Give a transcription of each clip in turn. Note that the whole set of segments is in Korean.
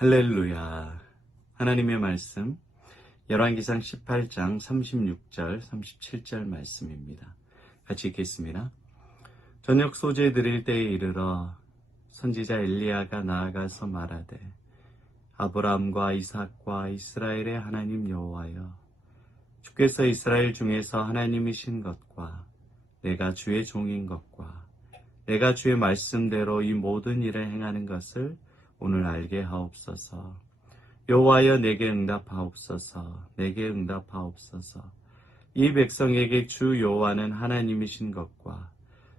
할렐루야. 하나님의 말씀 열왕기상 18장 36절 37절 말씀입니다. 같이 읽겠습니다. 저녁 소재 드릴 때에 이르러 선지자 엘리야가 나아가서 말하되 아브라함과 이삭과 이스라엘의 하나님 여호와여, 주께서 이스라엘 중에서 하나님이신 것과 내가 주의 종인 것과 내가 주의 말씀대로 이 모든 일을 행하는 것을 오늘 알게 하옵소서. 여호와여, 내게 응답하옵소서. 내게 응답하옵소서. 이 백성에게 주 여호와는 하나님이신 것과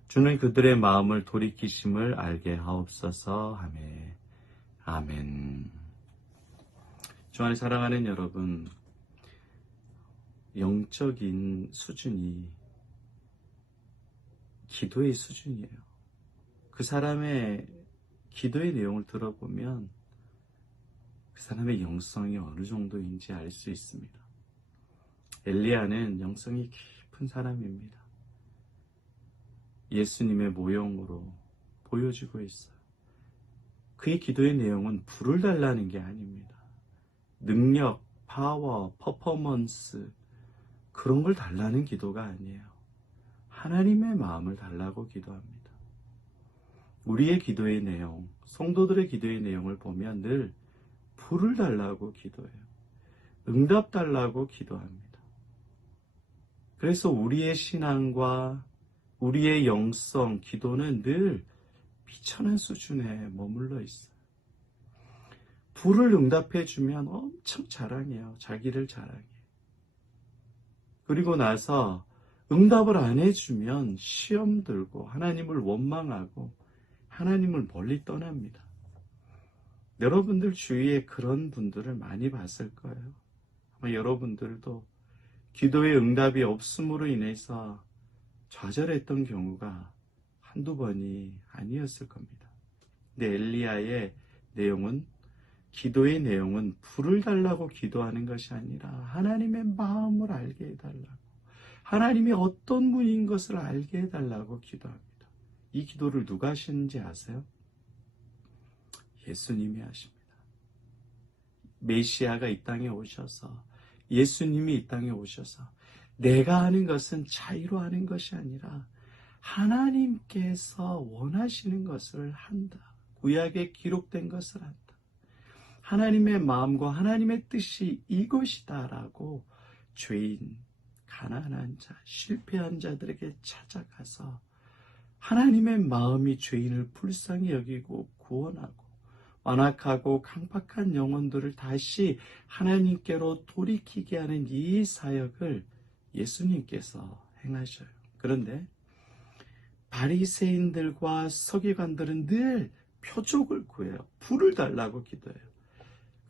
주는 그들의 마음을 돌이키심을 알게 하옵소서 하매. 아멘. 주 안에 사랑하는 여러분, 영적인 수준이 기도의 수준이에요. 그 사람의 기도의 내용을 들어보면 그 사람의 영성이 어느 정도인지 알 수 있습니다. 엘리야는 영성이 깊은 사람입니다. 예수님의 모형으로 보여지고 있어요. 그의 기도의 내용은 불을 달라는 게 아닙니다. 능력, 파워, 퍼포먼스 그런 걸 달라는 기도가 아니에요. 하나님의 마음을 달라고 기도합니다. 우리의 기도의 내용, 성도들의 기도의 내용을 보면 늘 불을 달라고 기도해요. 응답 달라고 기도합니다. 그래서 우리의 신앙과 우리의 영성, 기도는 늘 비천한 수준에 머물러 있어요. 불을 응답해주면 엄청 자랑해요. 자기를 자랑해요. 그리고 나서 응답을 안 해주면 시험 들고 하나님을 원망하고 하나님을 멀리 떠납니다. 여러분들 주위에 그런 분들을 많이 봤을 거예요. 아마 여러분들도 기도의 응답이 없음으로 인해서 좌절했던 경우가 한두 번이 아니었을 겁니다. 근데 엘리야의 내용은, 기도의 내용은 불을 달라고 기도하는 것이 아니라 하나님의 마음을 알게 해달라고, 하나님이 어떤 분인 것을 알게 해달라고 기도합니다. 이 기도를 누가 하시는지 아세요? 예수님이 하십니다. 메시아가 이 땅에 오셔서, 예수님이 이 땅에 오셔서 내가 하는 것은 자의로 하는 것이 아니라 하나님께서 원하시는 것을 한다. 구약에 기록된 것을 한다. 하나님의 마음과 하나님의 뜻이 이것이다라고 죄인, 가난한 자, 실패한 자들에게 찾아가서 하나님의 마음이 죄인을 불쌍히 여기고 구원하고 완악하고 강팍한 영혼들을 다시 하나님께로 돌이키게 하는 이 사역을 예수님께서 행하셔요. 그런데 바리새인들과 서기관들은 늘 표적을 구해요. 불을 달라고 기도해요.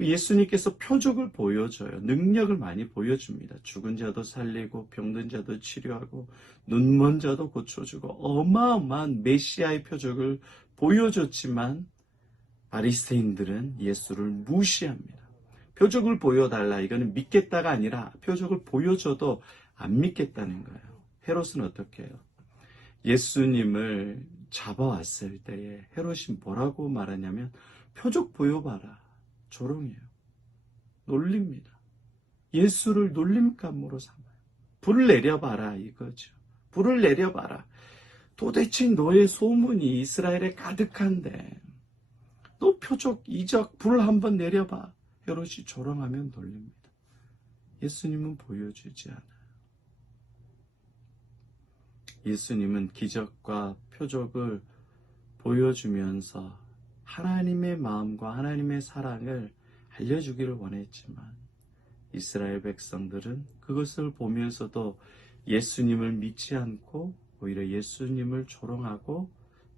예수님께서 표적을 보여줘요. 능력을 많이 보여줍니다. 죽은 자도 살리고 병든 자도 치료하고 눈먼 자도 고쳐주고 어마어마한 메시아의 표적을 보여줬지만 바리새인들은 예수를 무시합니다. 표적을 보여달라, 이거는 믿겠다가 아니라 표적을 보여줘도 안 믿겠다는 거예요. 헤롯은 어떻게 해요? 예수님을 잡아왔을 때에 헤롯이 뭐라고 말하냐면 표적 보여봐라. 조롱해요. 놀립니다. 예수를 놀림감으로 삼아요. 불을 내려봐라 이거죠. 불을 내려봐라. 도대체 너의 소문이 이스라엘에 가득한데 너 표적, 이적, 불 한번 내려봐. 헤롯이 조롱하면 놀립니다. 예수님은 보여주지 않아요. 예수님은 기적과 표적을 보여주면서 하나님의 마음과 하나님의 사랑을 알려주기를 원했지만 이스라엘 백성들은 그것을 보면서도 예수님을 믿지 않고 오히려 예수님을 조롱하고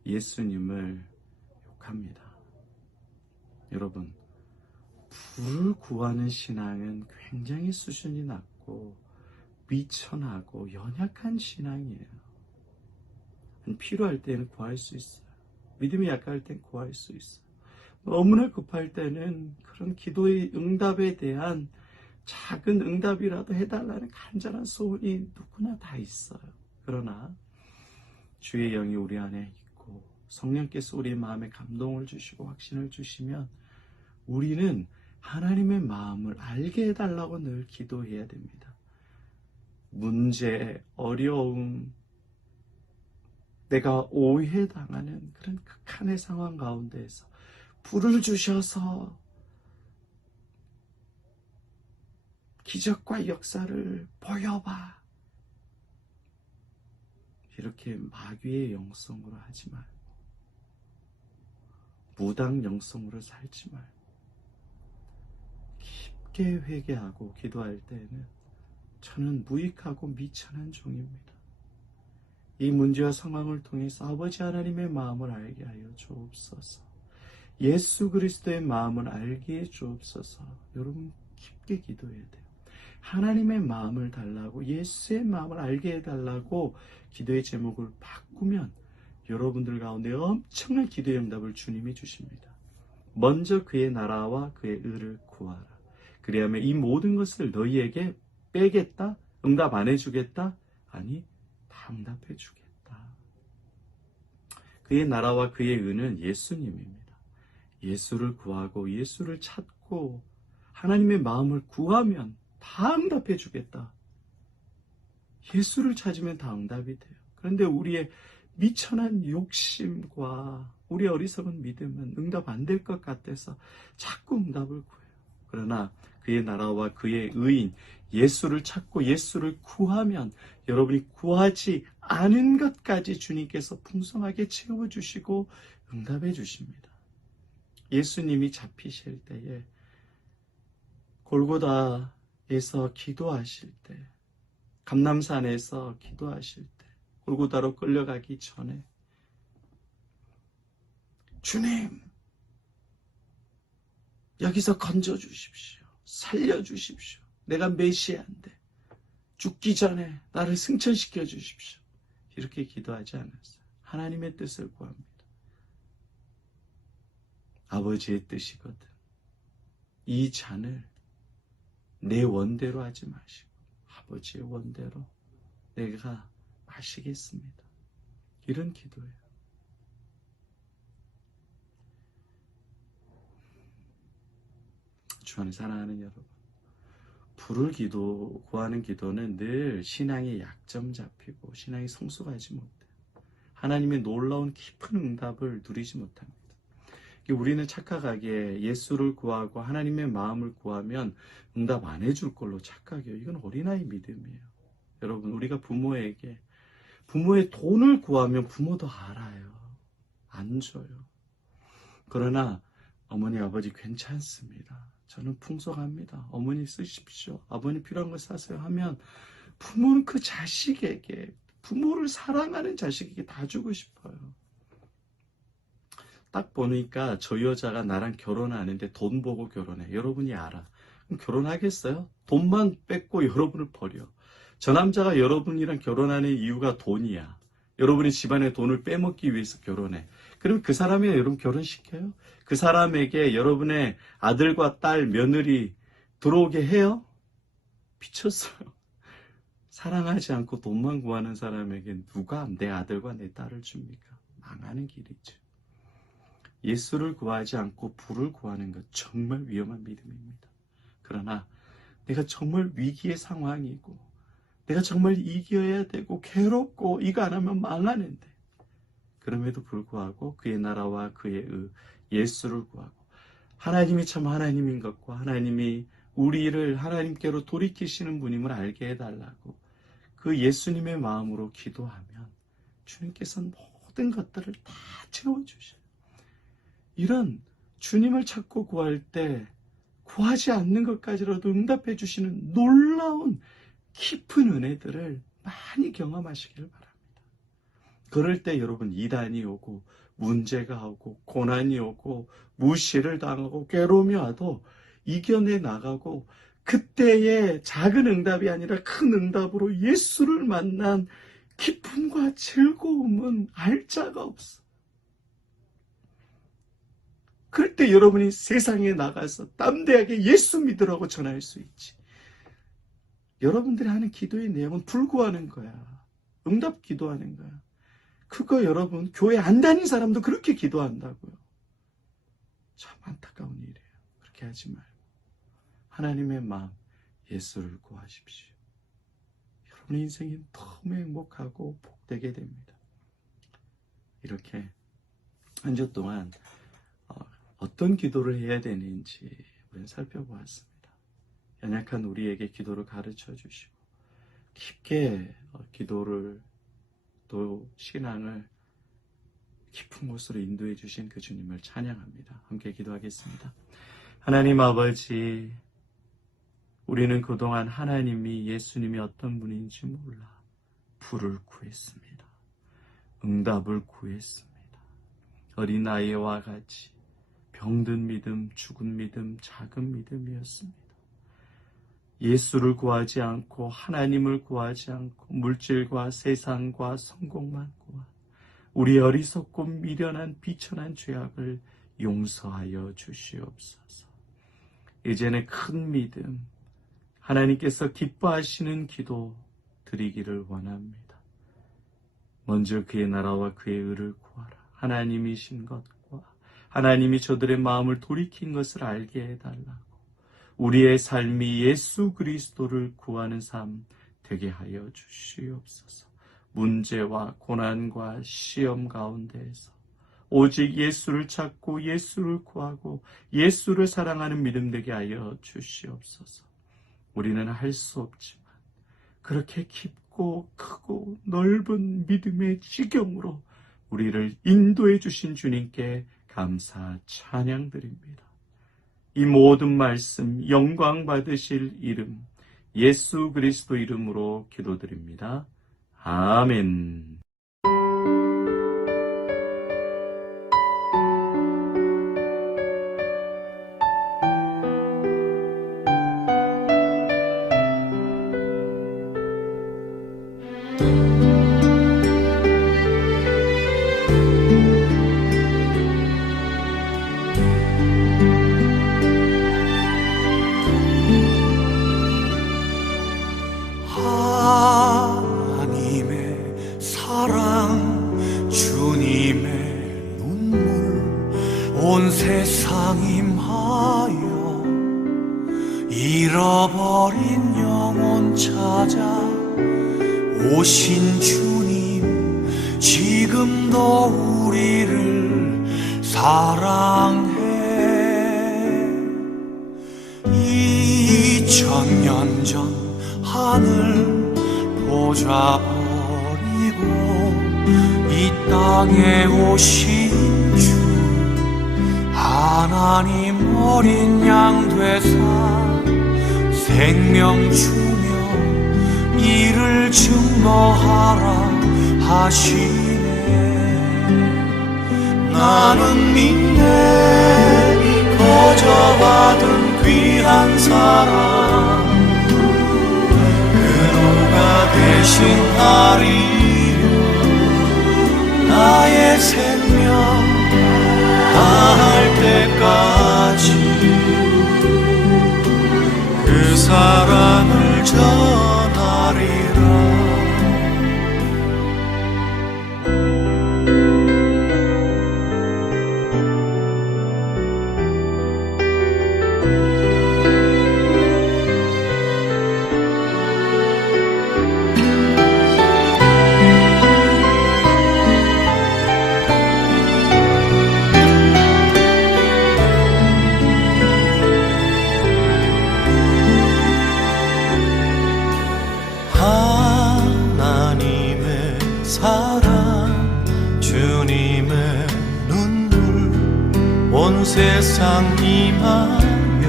예수님을 욕합니다. 여러분, 불을 구하는 신앙은 굉장히 수준이 낮고 미천하고 연약한 신앙이에요. 필요할 때는 구할 수 있어요. 믿음이 약할 땐 구할 수 있어요. 너무나 급할 때는 그런 기도의 응답에 대한 작은 응답이라도 해달라는 간절한 소원이 누구나 다 있어요. 그러나 주의 영이 우리 안에 있고 성령께서 우리의 마음에 감동을 주시고 확신을 주시면 우리는 하나님의 마음을 알게 해달라고 늘 기도해야 됩니다. 문제, 어려움, 내가 오해당하는 그런 극한의 상황 가운데에서 불을 주셔서 기적과 역사를 보여봐. 이렇게 마귀의 영성으로 하지 말고, 무당 영성으로 살지 말고, 깊게 회개하고 기도할 때에는 저는 무익하고 미천한 종입니다. 이 문제와 상황을 통해서 아버지 하나님의 마음을 알게 하여 주옵소서. 예수 그리스도의 마음을 알게 해 주옵소서. 여러분 깊게 기도해야 돼요. 하나님의 마음을 달라고, 예수의 마음을 알게 해달라고 기도의 제목을 바꾸면 여러분들 가운데 엄청난 기도의 응답을 주님이 주십니다. 먼저 그의 나라와 그의 의를 구하라. 그리하면 이 모든 것을 너희에게 빼겠다? 응답 안 해주겠다? 아니, 다 응답해 주겠다. 그의 나라와 그의 의는 예수님입니다. 예수를 구하고 예수를 찾고 하나님의 마음을 구하면 다 응답해 주겠다. 예수를 찾으면 다 응답이 돼요. 그런데 우리의 미천한 욕심과 우리 어리석은 믿음은 응답 안 될 것 같아서 자꾸 응답을 구해요. 그러나 그의 나라와 그의 의인 예수를 찾고 예수를 구하면 여러분이 구하지 않은 것까지 주님께서 풍성하게 채워주시고 응답해 주십니다. 예수님이 잡히실 때에 골고다에서 기도하실 때, 감람산에서 기도하실 때, 골고다로 끌려가기 전에 주님, 여기서 건져주십시오. 살려주십시오. 내가 메시아인데 죽기 전에 나를 승천시켜 주십시오. 이렇게 기도하지 않았어요. 하나님의 뜻을 구합니다. 아버지의 뜻이거든. 이 잔을 내 원대로 하지 마시고 아버지의 원대로 내가 마시겠습니다. 이런 기도예요. 주 안에 사랑하는 여러분, 불을 구하는 기도는 늘 신앙의 약점 잡히고 신앙이 성숙하지 못해요. 하나님의 놀라운 깊은 응답을 누리지 못합니다. 우리는 착각하기에 예수를 구하고 하나님의 마음을 구하면 응답 안 해줄 걸로 착각해요. 이건 어린아이 믿음이에요. 여러분, 우리가 부모의 돈을 구하면 부모도 알아요. 안 줘요. 그러나 어머니 아버지 괜찮습니다. 저는 풍성합니다. 어머니 쓰십시오. 아버님 필요한 거 사세요 하면 부모는 그 자식에게, 부모를 사랑하는 자식에게 다 주고 싶어요. 딱 보니까 저 여자가 나랑 결혼하는데 돈 보고 결혼해. 여러분이 알아. 그럼 결혼하겠어요? 돈만 뺏고 여러분을 버려. 저 남자가 여러분이랑 결혼하는 이유가 돈이야. 여러분이 집안의 돈을 빼먹기 위해서 결혼해. 그럼 그 사람이 여러분 결혼시켜요? 그 사람에게 여러분의 아들과 딸, 며느리 들어오게 해요? 미쳤어요. 사랑하지 않고 돈만 구하는 사람에게 누가 내 아들과 내 딸을 줍니까? 망하는 길이죠. 예수를 구하지 않고 부를 구하는 것 정말 위험한 믿음입니다. 그러나 내가 정말 위기의 상황이고 내가 정말 이겨야 되고 괴롭고 이거 안 하면 망하는데 그럼에도 불구하고 그의 나라와 그의 예수를 구하고 하나님이 참 하나님인 것과 하나님이 우리를 하나님께로 돌이키시는 분임을 알게 해달라고 그 예수님의 마음으로 기도하면 주님께서는 모든 것들을 다 채워주셔요. 이런 주님을 찾고 구할 때 구하지 않는 것까지라도 응답해 주시는 놀라운 깊은 은혜들을 많이 경험하시기를 바랍니다. 그럴 때 여러분 이단이 오고 문제가 오고 고난이 오고 무시를 당하고 괴로움이 와도 이겨내 나가고 그때의 작은 응답이 아니라 큰 응답으로 예수를 만난 기쁨과 즐거움은 알 자가 없어. 그럴 때 여러분이 세상에 나가서 담대하게 예수 믿으라고 전할 수 있지. 여러분들이 하는 기도의 내용은 불구하는 거야. 응답 기도하는 거야. 그거 여러분 교회 안 다닌 사람도 그렇게 기도한다고요. 참 안타까운 일이에요. 그렇게 하지 말고 하나님의 마음, 예수를 구하십시오. 여러분의 인생이 너무 행복하고 복되게 됩니다. 이렇게 한 주 동안 어떤 기도를 해야 되는지 우리는 살펴보았습니다. 연약한 우리에게 기도를 가르쳐 주시고 깊게 기도를 또 신앙을 깊은 곳으로 인도해 주신 그 주님을 찬양합니다. 함께 기도하겠습니다. 하나님 아버지, 우리는 그동안 하나님이 예수님이 어떤 분인지 몰라 불을 구했습니다. 응답을 구했습니다. 어린아이와 같이 병든 믿음, 죽은 믿음, 작은 믿음이었습니다. 예수를 구하지 않고 하나님을 구하지 않고 물질과 세상과 성공만 구하 우리 어리석고 미련한 비천한 죄악을 용서하여 주시옵소서. 이제는 큰 믿음, 하나님께서 기뻐하시는 기도 드리기를 원합니다. 먼저 그의 나라와 그의 의를 구하라. 하나님이신 것과 하나님이 저들의 마음을 돌이킨 것을 알게 해달라고 우리의 삶이 예수 그리스도를 구하는 삶 되게 하여 주시옵소서. 문제와 고난과 시험 가운데에서 오직 예수를 찾고 예수를 구하고 예수를 사랑하는 믿음 되게 하여 주시옵소서. 우리는 할 수 없지만 그렇게 깊고 크고 넓은 믿음의 지경으로 우리를 인도해 주신 주님께 감사 찬양드립니다. 이 모든 말씀 영광 받으실 이름 예수 그리스도 이름으로 기도드립니다. 아멘. 온 세상 임하여 잃어버린 영혼 찾아 오신 주님, 지금도 우리를 사랑해. 2000년 전 하늘 보좌 버리고 이 땅에 오신 주, 하나님 어린 양 되사 생명 주며 이를 증거하라 하시네. 나는 믿네 거저받은 귀한 사랑, 그노가 대신하리요 나의 생명 다할 때까지 그 사랑을 전하리라. 사랑, 주님의 눈물, 온 세상 임하며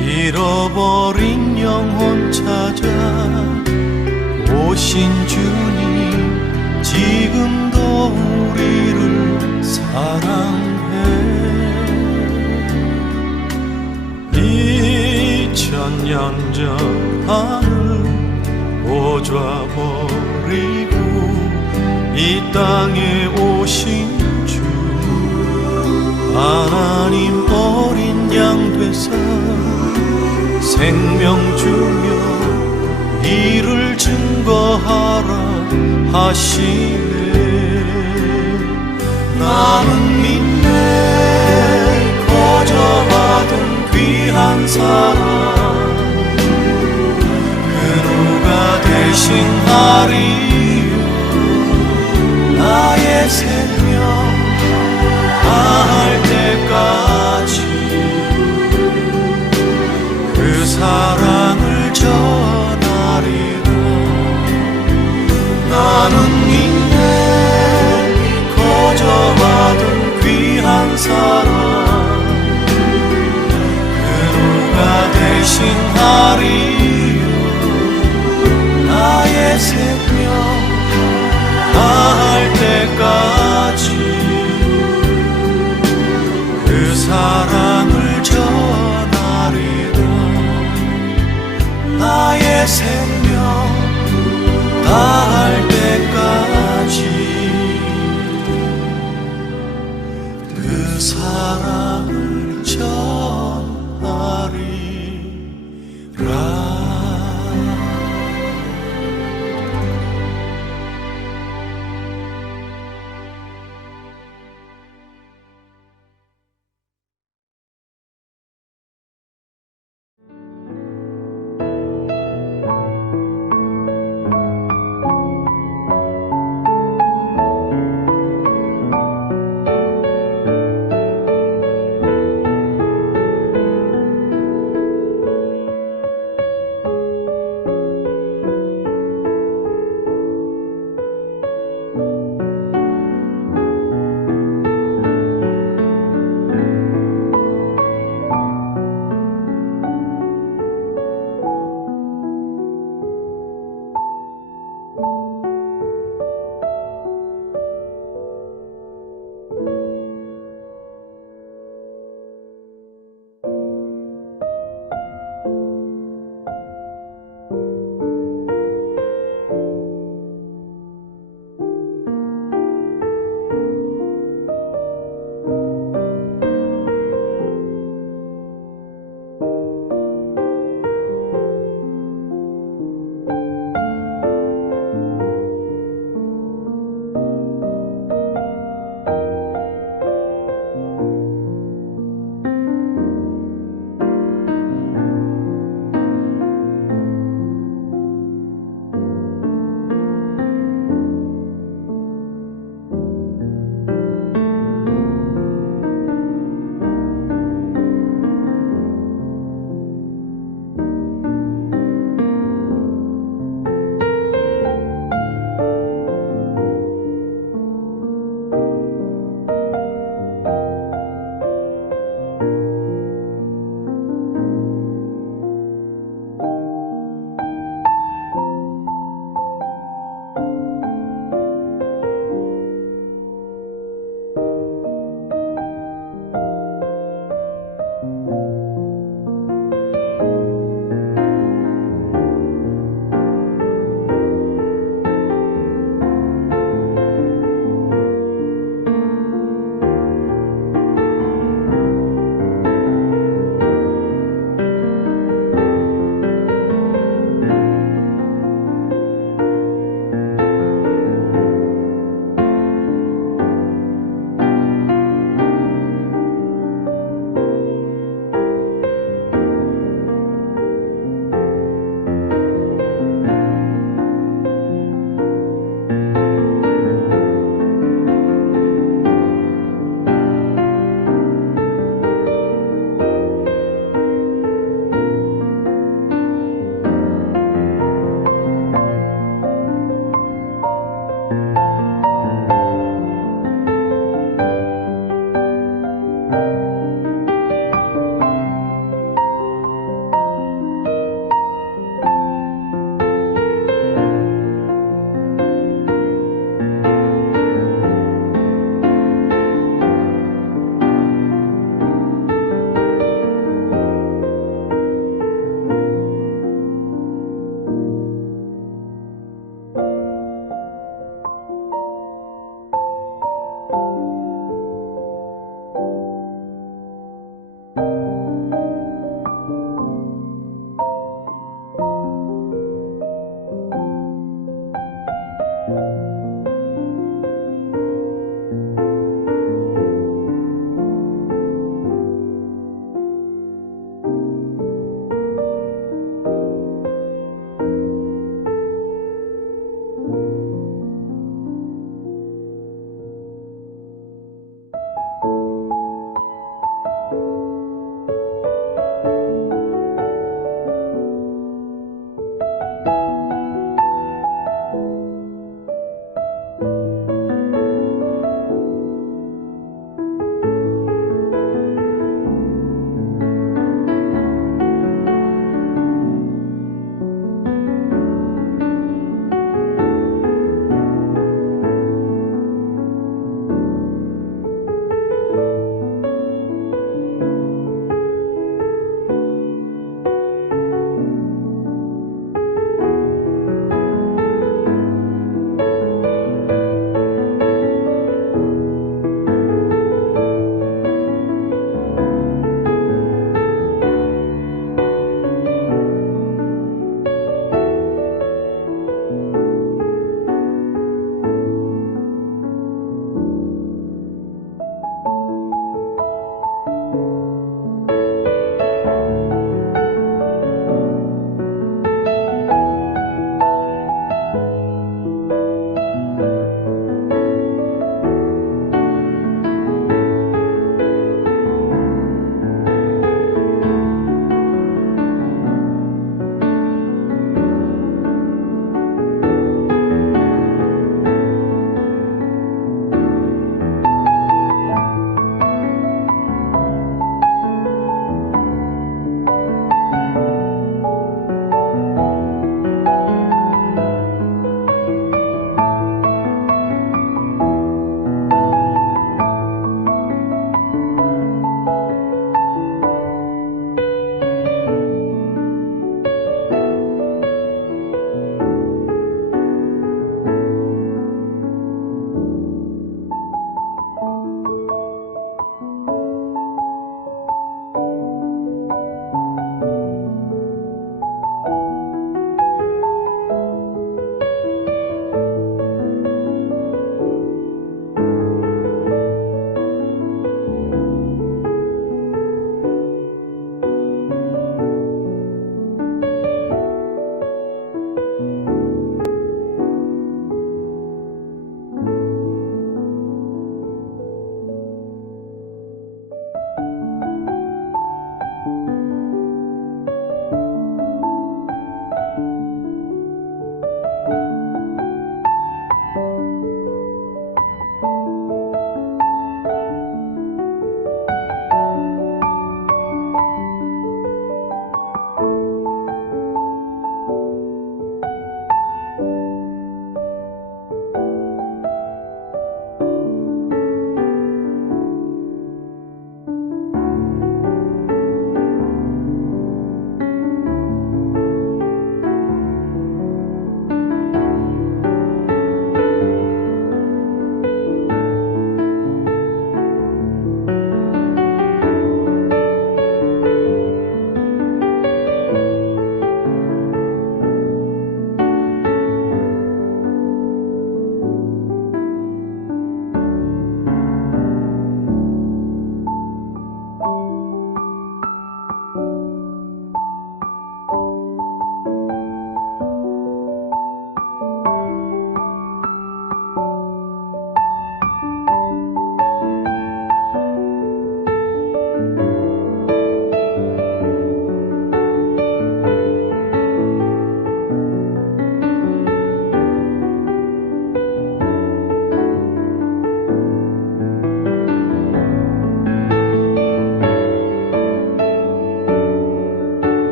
잃어버린 영혼 찾아 오신 주님, 지금도 우리를 사랑해. 2000년 전 하늘 보좌 버리고 이 땅에 오신 주, 하나님 어린 양 되사 생명 주며 이를 증거하라 하시네. 나는 믿네 거저받은 귀한 사랑 그 누가 대신하리요 나의 생명 다할 때까지 그 사랑을 전하리라 나는 인내 거저받은 귀한 사랑 그 누가 대신하리요 나의 생명 다할 때까지 그 사랑을 전하리라 나의 생명 다할 때까지 그 사랑을 전하리라